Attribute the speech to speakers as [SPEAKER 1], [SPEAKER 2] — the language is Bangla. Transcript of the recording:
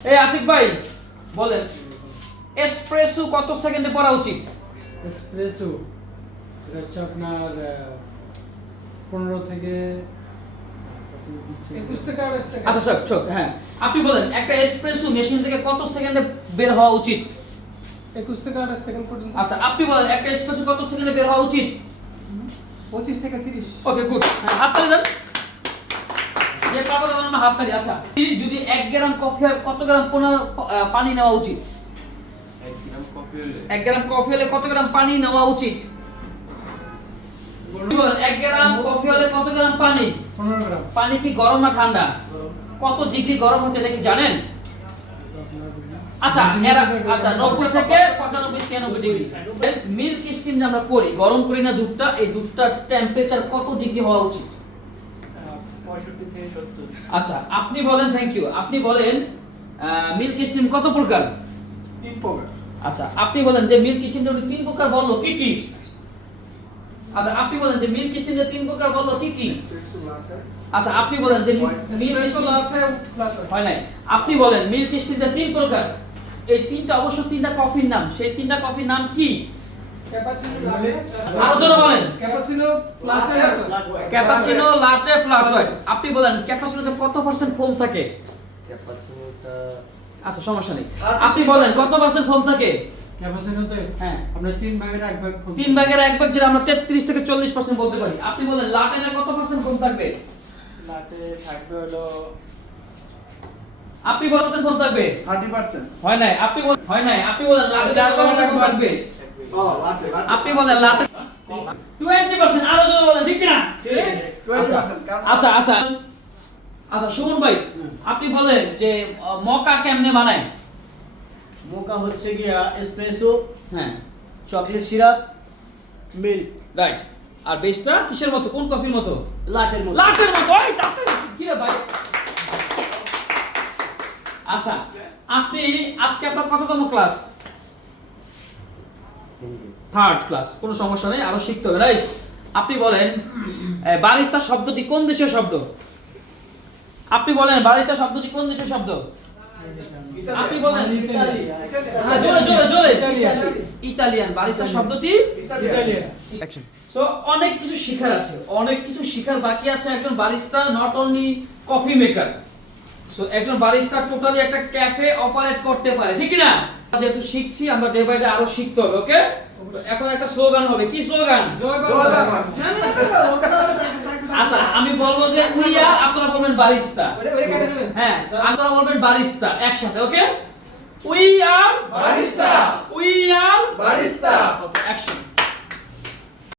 [SPEAKER 1] এই আতিক ভাই বলেন এসপ্রেসো কত সেকেন্ডে পড়া উচিত?
[SPEAKER 2] এসপ্রেসো সেটা হচ্ছে আপনার পনেরো থেকে
[SPEAKER 1] আচ্ছা চক চক হ্যাঁ। আপনি বলেন একটা এসপ্রেসো মেশিন থেকে কত সেকেন্ডে বের হওয়া উচিত?
[SPEAKER 3] একুশ থেকে আঠাশ সেকেন্ড পর্যন্ত।
[SPEAKER 1] আচ্ছা আপনি বলেন একটা এসপ্রেসো কত সেকেন্ডে বের হওয়া উচিত?
[SPEAKER 3] পঁচিশ থেকে তিরিশ।
[SPEAKER 1] ওকে গুড তালি যে পাবো তখন হাত তালি আচ্ছা যদি এক গ্রাম কফি হয় কত গ্রাম পানি নেওয়া উচিত?
[SPEAKER 4] এক গ্রাম কফি হলে?
[SPEAKER 1] কত গ্রাম পানি নেওয়া উচিত? এক গ্রাম কফি হলে কত গ্রাম পানি?
[SPEAKER 2] গ্রাম।
[SPEAKER 1] পানি কি গরম না ঠান্ডা? কত ডিগ্রি গরম হচ্ছে এটা কি জানেন? আচ্ছা আচ্ছা নব্বই থেকে পঁচানব্বই ছিয়ানব্বই ডিগ্রি। মিল্ক স্টিম যে আমরা করি গরম করি না দুধটা এই দুধটার টেম্পারেচার কত ডিগ্রি হওয়া উচিত? আচ্ছা আপনি বলেন থ্যাংক ইউ আপনি বলেন মিল্ক স্টিম কত প্রকার?
[SPEAKER 3] তিন প্রকার।
[SPEAKER 1] আচ্ছা আপনি বলেন যে মিল্ক স্টিম যদি তিন প্রকার বলল কি কি? আচ্ছা আপনি বলেন যে মিল্ক স্টিম যে তিন প্রকার বলল কি কি? আচ্ছা আপনি বলেন যে
[SPEAKER 3] হয়
[SPEAKER 1] হয় নাই। আপনি বলেন মিল্ক স্টিমটা তিন প্রকার। এই তিনটা অবশ্য তিনটা কফির নাম। সেই তিনটা কফির নাম কি? আরও জোরে বলেন।
[SPEAKER 3] Cappuccino latte
[SPEAKER 1] cappuccino latte flat white আপনি বলেন ক্যাপাচিনোতে কত পার্সেন্ট ফোম থাকে?
[SPEAKER 4] ক্যাপাচিনোটা
[SPEAKER 1] আচ্ছা সমস্যা নেই। আপনি বলেন কত পার্সেন্ট ফোম থাকে?
[SPEAKER 2] ক্যাপাসিটিতে
[SPEAKER 1] হ্যাঁ।
[SPEAKER 2] আপনার তিন ভাগের এক ভাগ ফুল।
[SPEAKER 1] তিন ভাগের এক ভাগ যেটা আমরা তেত্রিশ থেকে চল্লিশ পার্সেন্ট বলতে পারি। আপনি বলেন লাটেনে কত পার্সেন্ট ফোম থাকবে?
[SPEAKER 4] লাটে থাকবে হলো
[SPEAKER 1] আপনি বলছেন ফোম থাকবে?
[SPEAKER 5] থার্টি পার্সেন্ট
[SPEAKER 1] হয় নাই। আপনি হয় নাই। আপনি বলেন লাটে চার পার্সেন্ট ফোম থাকবে?
[SPEAKER 5] ও লাটে লাটে
[SPEAKER 1] আপনি বলেন লাটে টোয়েন্টি পার্সেন্ট আরও জোরে বলেন ঠিক কিনা? আচ্ছা আচ্ছা আচ্ছা। আচ্ছা সুমন ভাই আপনি বলেন যে মকা কেমনে বানায়?
[SPEAKER 6] মোকা হচ্ছে গিয়া এসপ্রেসো
[SPEAKER 1] হ্যাঁ।
[SPEAKER 6] চকলেট সিরাপ মিল্ক
[SPEAKER 1] রাইট আর বেসটা কিসের মতো? কোন কফির মতো?
[SPEAKER 6] লাটের মতো।
[SPEAKER 1] লাটের মতো? ওই তাতে কি রে ভাই? আচ্ছা আপনি আজকে আপনার কততম ক্লাস থার্ড ক্লাস কোনো সমস্যা নেই আরও শিখতে হবে রাইস আপনি বলেন বারিস্তা শব্দটি কোন দেশের শব্দ? আপনি বলেন বারিস্তা শব্দটি কোন দেশের শব্দ? আপনি বলেন হ্যাঁ, জোরে জোরে জোরে।
[SPEAKER 6] ইতালিয়ান।
[SPEAKER 1] ইতালিয়ান বারিস্তা শব্দটি
[SPEAKER 2] ইতালিয়ান
[SPEAKER 1] সো অনেক কিছু শেখার আছে অনেক কিছু শেখার বাকি আছে একজন barista not only coffee maker so একজন বারিস্তা টোটালি একটা ক্যাফে অপারেট করতে পারে ঠিক না যেহেতু শিখছি আমরা ডে বাই ডে আরও শিখতে হবে ওকে এখন একটা স্লোগান হবে কি স্লোগান আচ্ছা আমি বলব যে উইয়া আপনারা বলবেন বারিস্তা হ্যাঁ আপনারা বলবেন বারিস্তা একসাথে okay we are
[SPEAKER 5] barista we are barista okay action